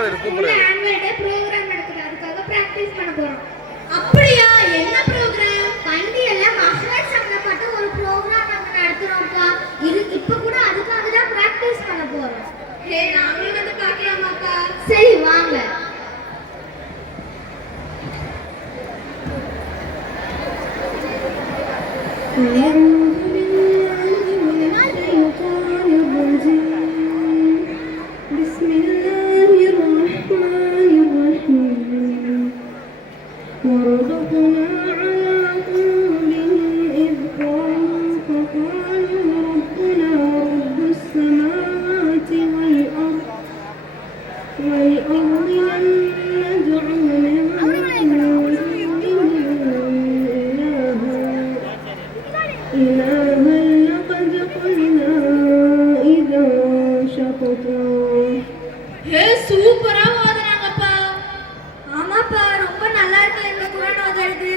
Annual day program நடக்குது, அதுக்காக practice பண்ண போறோம். அப்படியா? என்ன ப்ரோகிராம்? பண்டிகைல மஹ்ரஜ் சம்பந்தப்பட்ட ஒரு ப்ரோகிராம் நாங்க நடத்துறோம்ப்பா. இப்ப கூட அதுக்காக தான் பிராக்டிஸ் பண்ண போறோம். ஹே, நாங்களும் வந்து பார்க்கலாமாப்பா? சரி வாங்க. சூப்பரா ஓதுறாங்கப்பா. ஆமாப்பா, ரொம்ப நல்லா இருக்கு இந்த குர்ஆன் ஓதுறது.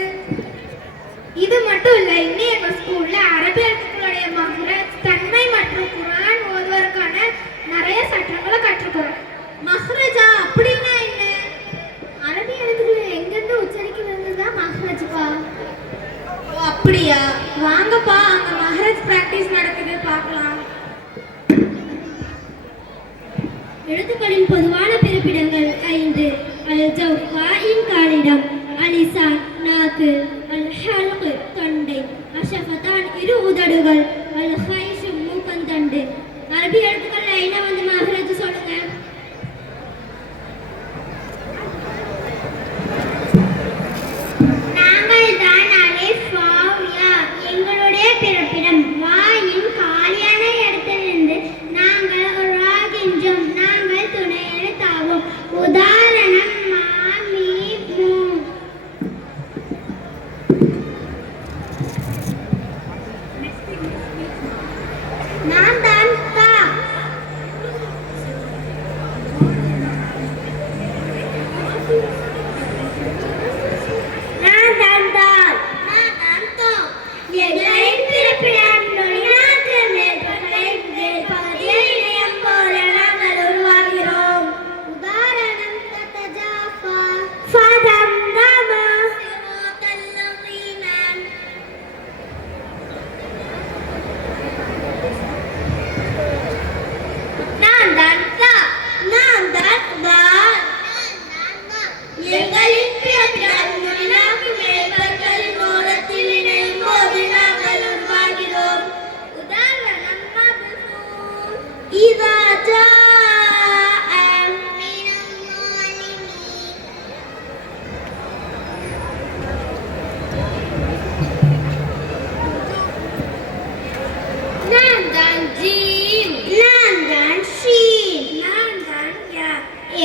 இது மட்டும் இல்ல, இன்னும் எங்க ஸ்கூல்ல அரபி எழுத்துக்களுடைய மஹ்ரஜ், தன்மை மற்றும் குர்ஆன் ஓதுவதற்கான நிறைய சட்டங்களை கற்றுக்கிறோம். மஹ்ரஜா அப்படின்னா என்ன? அரபி எழுத்துக்களை எங்கிருந்து உச்சரிக்கிறது தான் மஹ்ரஜ்ப்பா. ஓ அப்படியா? வாங்கப்பா, அங்க மஹ்ரஜ் பிராக்டிஸ் நடக்குது, பார்க்கலாம். எழுத்துக்களின் பொதுவான பிறப்பிடங்கள் 5. அல்-ஜவ்ஃப் வாயின் காலிடம், அலிசான் நாக்கு, அல்-ஹல்க் தொண்டை, அஷஃபதான் இரு உதடுகள், அல்-ஹைஷ் மூக்கந்தண்டு. அரபி எழுத்துக்கள் என்ன வந்து மஹ்ரஜ் சொல்லுங்க. நாங்கள் தான் அலிஃப் வாவ் யா. எங்களுடைய பிறப்பிடம் வாயின் காலியான இடத்திலிருந்து நாங்கள் ராகின்றோம். நாங்கள் துணை எழுத்தாவோம். உதாரணம் மா மீம் மூ. நான் தான் தா. நான் தான் தால். நான் தான் தா. எங்களின் பிறப்பிடம் நுனிநாக்கு மேற்பகுதியை மேற்பகுதியை இணையம் போல நாங்கள் உருவாகிறோம். உதாரணம் ததஜாஃபா ஃபதம் தமா சிராத்தல் லதீன. நான் தான் தா. நான் தான் தால். எங்களின் பிறப்பிடம் நுனிநாக்கு மேற்பகுதியின் ஓரத்தில் இணையும் போது நாங்கள் உருவாகிறோம். உதாரணம் மப்சூத் இதா ஜாஅ மினல் ஸாலிமீன். நான் தான் ஜீம். நான் தான் ஷீன். நான் தான் யா.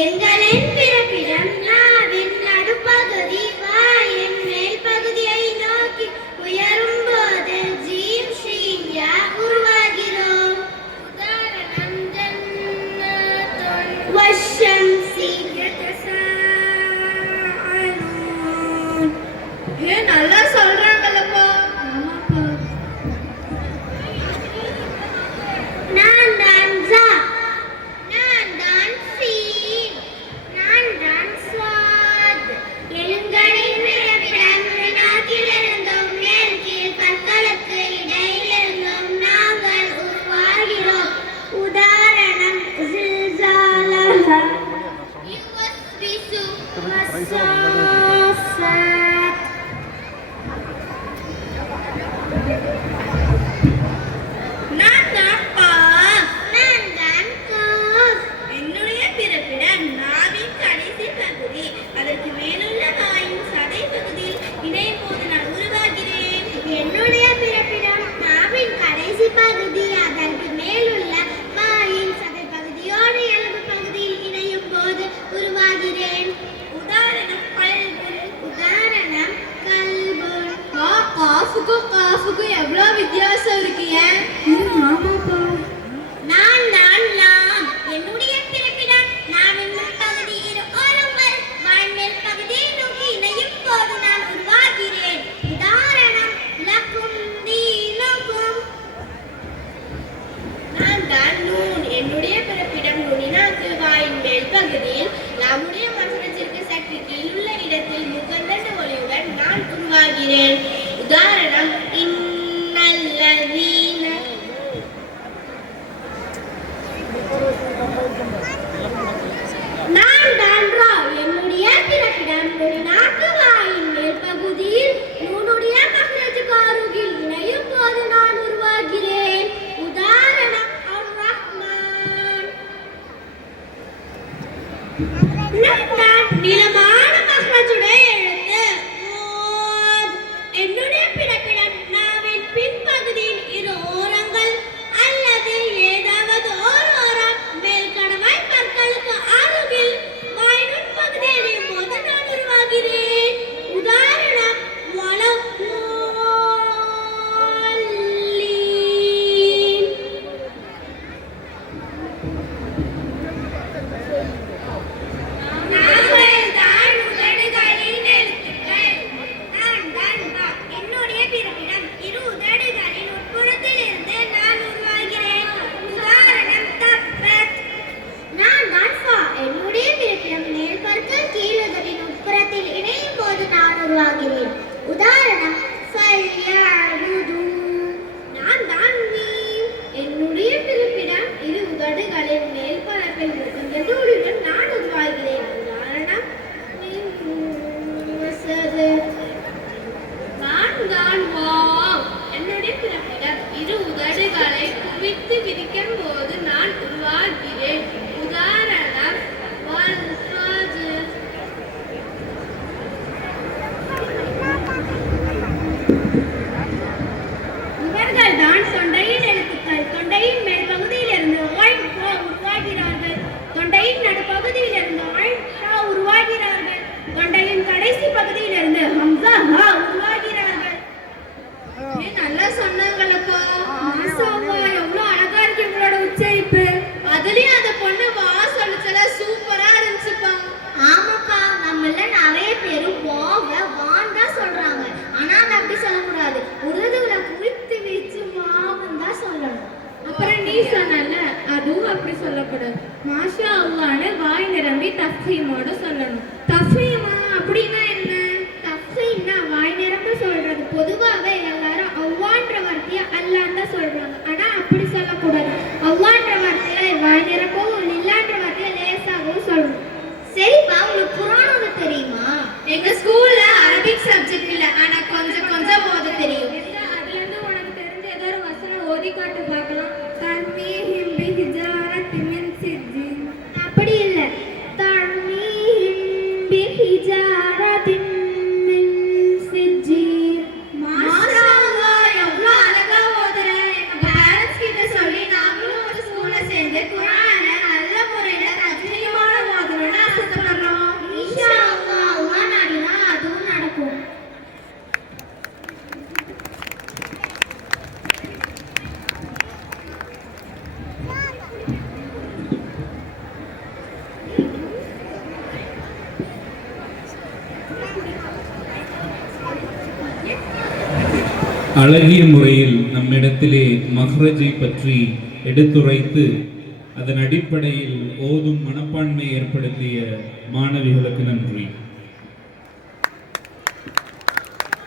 எங்களின் பிறப்பிடம் நாவின் நடுப்பகுதி வாயின் மேல் பகுதியை நோக்கி உயரும் போது ஜீம் ஷீன் யா உருவாகிறோம். உதாரணம் ஜன்னத்துன் வஷ்ஷம்ஸி யதஸாஅலூன். நல்லா சொல்றாங்கல்லப்பா. ஆமாப்பா. நான் தான் ஜா. நான் தான் சீன். நான் தான் ஸாத். எங்களின் பிறப்பிடம் நுனிநாக்கிலிருந்தும் மேல் கீழ் பற்களுக்கு இடையிலிருந்தும் நாங்கள் உருவாகிறோம். உதாரணம் ஸில்ஸாலஹா யுவஸ்விசு வஸ்ஸாஃபாத். நான் தான் காஃப். நான் தான் காஃப். என்னுடைய பிறப்பிடம் நாவின் கடைசி பகுதி அதற்கு மேலுள்ள வாயின் சதை பகுதியில் இணையும் போது நான் உருவாகிறேன். என்னுடைய பிறப்பிடம் நாவின் கடைசி பகுதி அதற்கு மேலுள்ள வாயின் சதை பகுதியோடு எலும்பு பகுதியில் இணையும் போது உருவாகிறேன். உதாரணம் கல்புன். உதாரணம் கல்புன். காஃபுக்கும் எவ்வளவு வித்தியாசம் இருக்கு. ஏன்? ஆமாப்பா. நான் தான் லாம். என்னுடைய பிறப்பிடம் நாவின் முன்பகுதி இரு ஓரங்கள் வாயின் மேல் பகுதியை நோக்கி இணையும் போது நான் உருவாகிறேன். உதாரணம் லக்கும் தீனுக்கும். நான் தான் நூன். என்னுடைய பிறப்பிடம் நுனிநாக்கு வாயின் மேல் பகுதியில் உருவாகிறேன். உதாரணம் இன்னல்லதீன. நான் தான் ரா. என்னுடைய பிறப்பிடம் ஒரு நாட்டு வாயின் மேல் பகுதியில் நூனுடைய மஹ்ரஜுக்கு அருகில் இணையும் போது நான் உருவாகிறேன். உதாரணம் அர்-ரஹ்மான். நான் தான் நிலமான மஹ்ரஜுடைய எழுத்து வாத். என்னுடைய பிறப்பிடம் நாவின் பின்பகுதியில் இரு ஓரங்கள் அல்லது ஏதாவது ஓர் ஓரம் மேல் கடவாய் பற்களுக்கு அருகில் வாயின் பகுதி இணையும் போது நான் உருவாகிறேன். உதாரணம் வலவ்வல்லீன். நாங்கள் தான் உதடுகளின் எழுத்துக்கள். நான் தான் பா. என்னுடைய பிறப்பிடம் இரு உதடுகளின் உட்புறத்தில் இருந்து நான் உருவாகிறேன். உதாரணம் தப்பத். நான் தான் ஃபா. என்னுடைய பிறப்பிடம் மேல் பற்கள் கீழ் உதடின் உட்புறத்தில் இணையும் போது நான் உருவாகிறேன். உதாரணம் ஃபல்யஅபுது. நான் தான் மீம். என்னுடைய பிறப்பிடம் இரு உதடுகளின் மேல் பரப்பில் இருக்கும் எதுவுடன் நான் உருவாகிறேன். உதாரணம் மின்வசது. நான் தான் வாவ். என்னுடைய பிறப்பிடம் இரு உதடுகளை குவித்து விரிக்கும் போது நான் உருவாகிறேன். உதாரணம் வல்ஃபஜ்ர். இவர்கள் தான் தொண்டையின் எழுத்துக்கள். தொண்டையின் மேல் பகுதியிலிருந்து ஐன் ஹா உருவாகிறார்கள். தொண்டையின் நடுப்பகுதியிலிருந்து ஐன் ஷா உருவாகிறார்கள். தொண்டையின் கடைசி பகுதியிலிருந்து ஹம்சா ஹா உருவாகிறார்கள். நல்லா சொன்னாங்களப்பா. மாஷாஅல்லாஹ், எவ்வளவு அழகா இருக்கு உங்களோட உச்சரிப்பு. அதுலயும் அந்த பொண்ணு வா சொல்லுச்சல சூப்பரா இருந்துச்சுப்பா. ஆமாப்பா, நம்மள நிறைய பேர் வாவ வான் தான் சொல்றாங்க. ஆனா அது அப்படி சொல்லக்கூடாது. உருதுல குறித்து வச்சு வாவன் தான் சொல்லணும். அப்புறம் நீ சொன்னல அதுவும் அப்படி சொல்லக்கூடாது. மாஷா அல்லாஹ்னு வாய் நிரம்பி தஃபீமோட சொல்லணும். தஃபீமா அப்படின்னா என்ன? தஃபீம்னா வாய் நிரம்ப சொல்றது. பொதுவாகவே எல்லாரும் அல்லாஹ்ன்ற வார்த்தையை அல்லாஹ் தான் சொல்றாங்க. ஆனா அப்படி சொல்லக்கூடாது. அல்லாஹ்ன்ற வார்த்தையை வாய் நிரம்பவும் லில்லாஹ்ன்ற வார்த்தையை லேசாகவும் சொல்லணும். சரிப்பா, உங்களுக்கு குர்ஆன் ஓத தெரியுமா? எங்க ஸ்கூல்ல அரபிக் சப்ஜெக்ட் இல்ல, ஆனா கொஞ்சம் கொஞ்சம் ஓத தெரியும். அதுல இருந்து உனக்கு தெரிஞ்ச ஏதோ ஒரு வசனம் ஓதி காட்டு பார்க்கலாம். தன்மீஹிம் பிஹிஜாரத்தின் மின் சிஜ்ஜின். அப்படி இல்ல, தன்மீஹிம் பிஹிஜாரத்தின் மின் சிஜ்ஜின். மாஷாஅல்லாஹ், எவ்வளவு அழகா ஓதுற. எங்க பேரண்ட்ஸ் கிட்ட சொல்லி நாங்களும் ஒரு ஸ்கூல்ல சேர்ந்து குர்ஆனை நல்ல முறையில தஜ்வீதோட ஓதணும்னு ஆசைப்படுறோம். இன்ஷா அல்லாஹ், அல்லாஹ் நாடினா அதுவும் நடக்கும். அழகிய முறையில் நம்மிடத்திலே மஹ்ரஜை பற்றி எடுத்துரைத்து அதன் அடிப்படையில் ஓதும் மனப்பான்மை ஏற்படுத்திய மாணவிகளுக்கு நன்றி.